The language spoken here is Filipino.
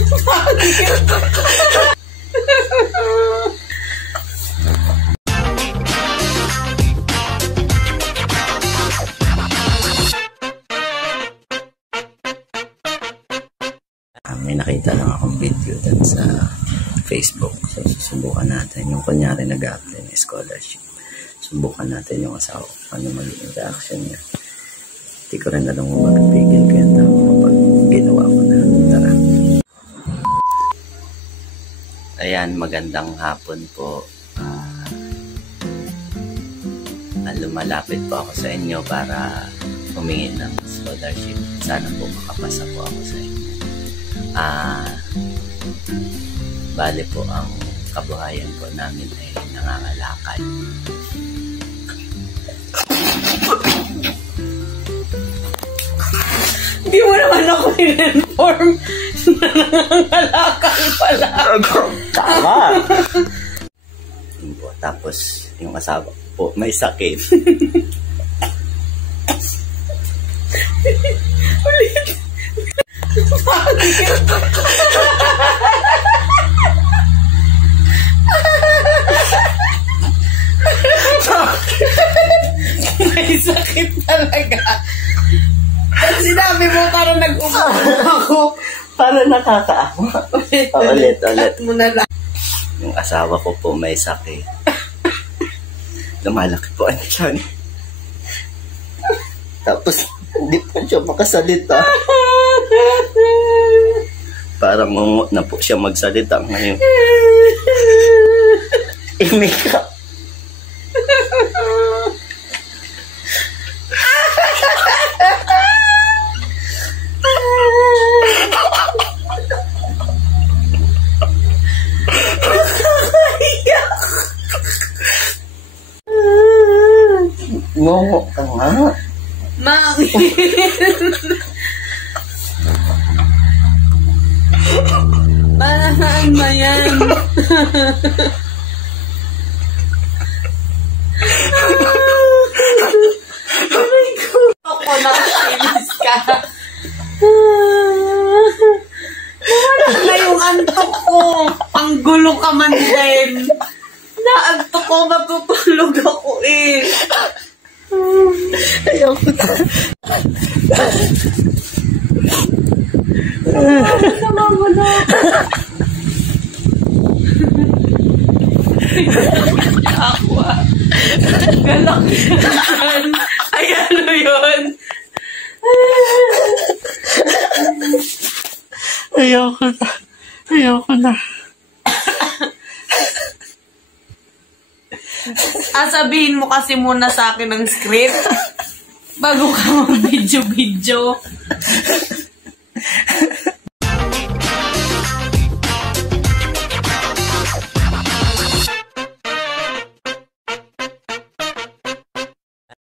May nakita lang akong video dun sa Facebook. So, susubukan natin. Yung kunyari nag-apply ng scholarship. Subukan natin yung asawa. Ano magiging reaction niya. Hindi ko rin alam kung magpigil ko yung tao kapag ginawa ko na. Tara. Ayan, magandang hapon po. Lumalapit po ako sa inyo para humingi ng scholarship. Sana po makapasa po ako sa inyo. Bale po ang kabuhayan po namin ay nangangalakal. Hindi mo naman ako in-inform na nangangalakal pala. Tama! Tapos yung asawa po may sakit. Ulit. May sakit talaga. Pag sinabi mo parang nag-upo ako. Parang nakakaawa. Ulit. Mo na lang. Yung asawa ko po may sakit. Lumalaki po ang tiyan. Tapos hindi pa siya makasalita. Parang mungot na po siya magsalita ngayon. Imika. Ngongo ka nga. Parahan ba yan? Ako na kinis ka. Nawala na yung antok ko. Ang gulo ka man din. Naantok ko, matutulog ako eh. Ayoko na. Sama mo na. Ako galak yan. Ay, ano yun? Ayoko na. Sabihin mo kasi muna sa akin ng script bago ka mag-video-video.